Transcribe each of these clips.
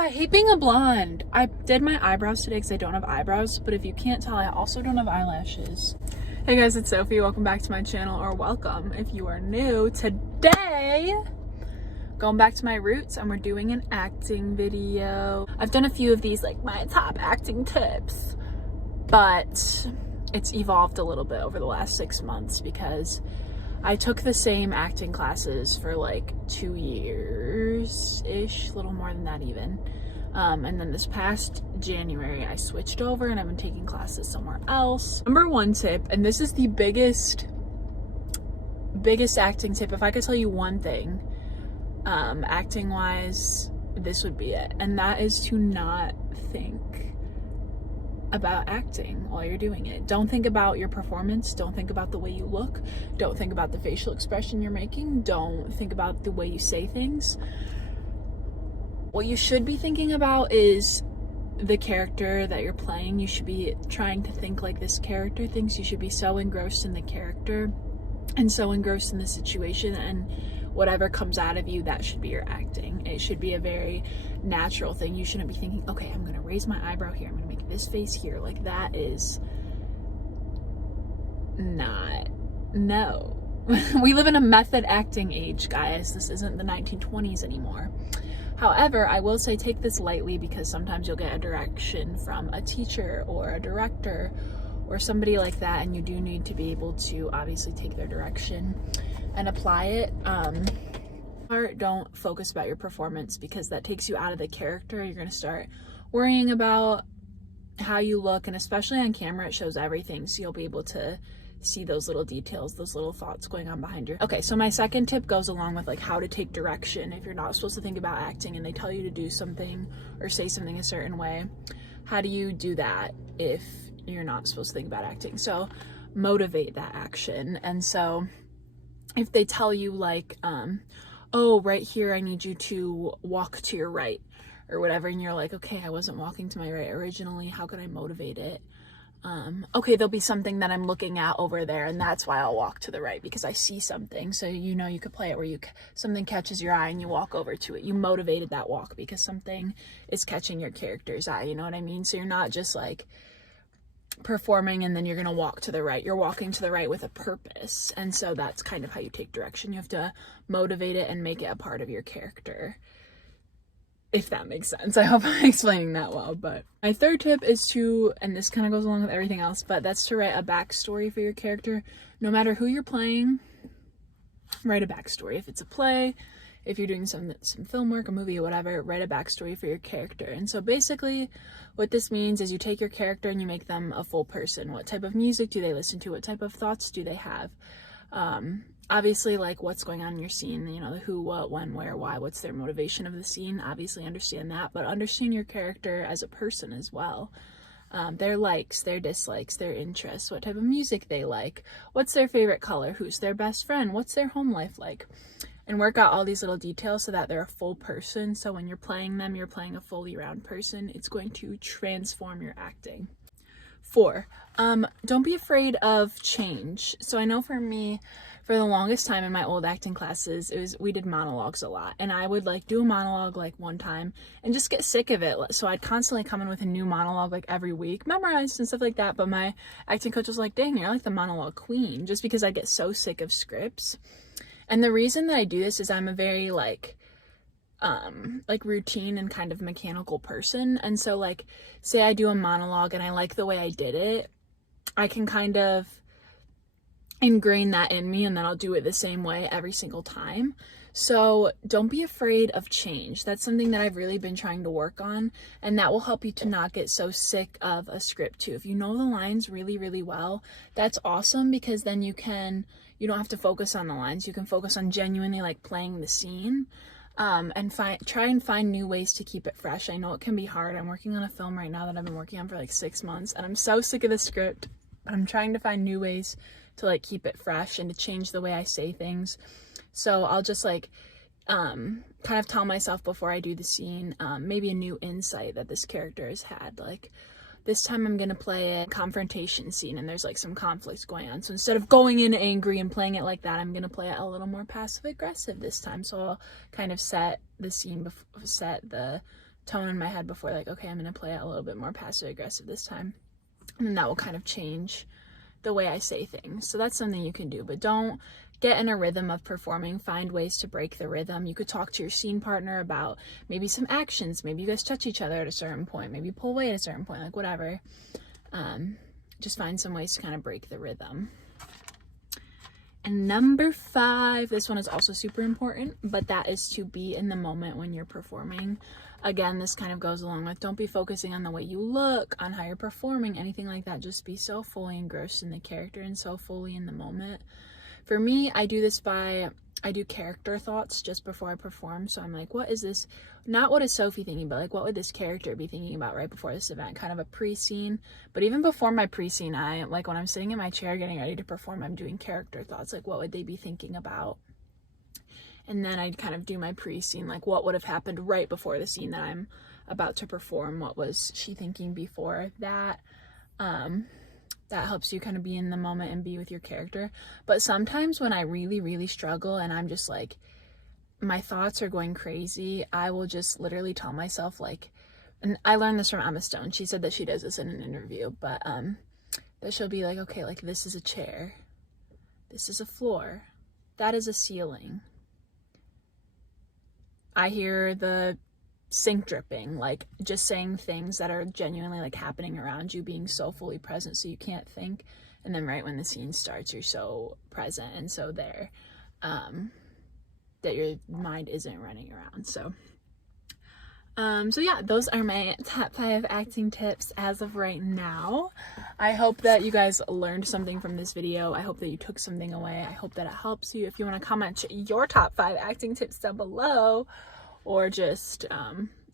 I hate being a blonde. I did my eyebrows today because I don't have eyebrows, but if you can't tell, I also don't have eyelashes. Hey guys, it's Sophie. Welcome back to my channel, or welcome if you are new. Today, going back to my roots, and we're doing an acting video. I've done a few of these, like my top acting tips, but it's evolved a little bit over the last 6 months because I took the same acting classes for like 2 years-ish, a little more than that even. And then this past January, I switched over and I've been taking classes somewhere else. Number one tip, and this is the biggest acting tip. If I could tell you one thing, acting-wise, this would be it. And that is to not think about acting while you're doing it. Don't think about your performance. Don't think about the way you look. Don't think about the facial expression you're making. Don't think about the way you say things. What you should be thinking about is the character that you're playing. You should be trying to think like this character thinks. You should be so engrossed in the character and so engrossed in the situation, and whatever comes out of you, that should be your acting. It should be a very natural thing. You shouldn't be thinking, okay, I'm gonna raise my eyebrow here, I'm gonna make this face here. Like, that is not, no. We live in a method acting age, guys. This isn't the 1920s anymore. However, I will say take this lightly, because sometimes you'll get a direction from a teacher or a director or somebody like that, and you do need to be able to obviously take their direction and apply it. Don't focus about your performance, because that takes you out of the character. You're gonna start worrying about how you look, and especially on camera, it shows everything, so you'll be able to see those little details, those little thoughts going on behind your... Okay, so my second tip goes along with like how to take direction if you're not supposed to think about acting and they tell you to do something or say something a certain way. How do you do that if you're not supposed to think about acting? So motivate that action. And so if they tell you like, oh, right here, I need you to walk to your right or whatever, and you're like, okay, I wasn't walking to my right originally, how can I motivate it? Okay, there'll be something that I'm looking at over there, and that's why I'll walk to the right, because I see something. So you know, you could play it where something catches your eye and you walk over to it. You motivated that walk because something is catching your character's eye, you know what I mean? So you're not just like performing and then you're gonna walk to the right. You're walking to the right with a purpose, and so that's kind of how you take direction. You have to motivate it and make it a part of your character, if that makes sense. I hope I'm explaining that well. But my third tip is to, and this kind of goes along with everything else, but that's to write a backstory for your character. No matter who you're playing, write a backstory. If it's a play, if you're doing some film work, a movie, or whatever, write a backstory for your character. And so basically what this means is you take your character and you make them a full person. What type of music do they listen to? What type of thoughts do they have? Obviously, like, what's going on in your scene, you know, the who, what, when, where, why, what's their motivation of the scene. Obviously understand that, but understand your character as a person as well. Their likes, their dislikes, their interests, what type of music they like, what's their favorite color, who's their best friend, what's their home life like, and work out all these little details so that they're a full person. So when you're playing them, you're playing a fully round person. It's going to transform your acting. 4, don't be afraid of change. So I know for me, for the longest time in my old acting classes, we did monologues a lot, and I would like do a monologue like one time and just get sick of it. So I'd constantly come in with a new monologue like every week, memorized and stuff like that. But my acting coach was like, dang, you're like the monologue queen, just because I get so sick of scripts. And the reason that I do this is I'm a very like routine and kind of mechanical person. And so like, say I do a monologue and I like the way I did it, I can kind of ingrain that in me, and then I'll do it the same way every single time. So don't be afraid of change. That's something that I've really been trying to work on, and that will help you to not get so sick of a script too. If you know the lines really, really well, that's awesome, because then you don't have to focus on the lines. You can focus on genuinely like playing the scene. And try and find new ways to keep it fresh. I know it can be hard. I'm working on a film right now that I've been working on for like 6 months, and I'm so sick of the script, but I'm trying to find new ways to like keep it fresh and to change the way I say things. So I'll just like kind of tell myself before I do the scene maybe a new insight that this character has had. Like, this time I'm gonna play a confrontation scene and there's like some conflict going on. So instead of going in angry and playing it like that, I'm gonna play it a little more passive aggressive this time. So I'll kind of set the scene, set the tone in my head before, like, okay, I'm gonna play it a little bit more passive aggressive this time, and then that will kind of change the way I say things. So that's something you can do, but don't get in a rhythm of performing. Find ways to break the rhythm. You could talk to your scene partner about maybe some actions. Maybe you guys touch each other at a certain point. Maybe pull away at a certain point, like whatever. Just find some ways to kind of break the rhythm. And number 5, this one is also super important, but that is to be in the moment when you're performing. Again, this kind of goes along with, don't be focusing on the way you look, on how you're performing, anything like that. Just be so fully engrossed in the character and so fully in the moment. For me, I do character thoughts just before I perform. So I'm like, what is this? Not what is Sophie thinking, but like, what would this character be thinking about right before this event? Kind of a pre-scene. But even before my pre-scene, like when I'm sitting in my chair getting ready to perform, I'm doing character thoughts. Like, what would they be thinking about? And then I'd kind of do my pre-scene, like what would have happened right before the scene that I'm about to perform? What was she thinking before that? That helps you kind of be in the moment and be with your character. But sometimes when I really, really struggle and I'm just like, my thoughts are going crazy, I will just literally tell myself, like, and I learned this from Emma Stone. She said that she does this in an interview, but that she'll be like, okay, like this is a chair. This is a floor. That is a ceiling. I hear the sink dripping, like just saying things that are genuinely like happening around you, being so fully present so you can't think, and then right when the scene starts you're so present and so there that your mind isn't running around. So yeah, those are my top 5 acting tips as of right now. I hope that you guys learned something from this video. I hope that you took something away. I hope that it helps you. If you want to comment your top 5 acting tips down below, or just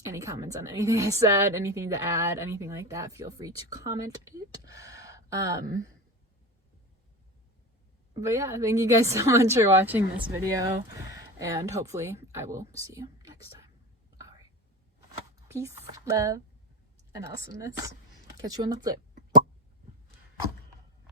any comments on anything I said, anything to add, anything like that, feel free to comment it. But yeah, thank you guys so much for watching this video, and hopefully I will see you next time. All right, peace, love, and awesomeness. Catch you on the flip.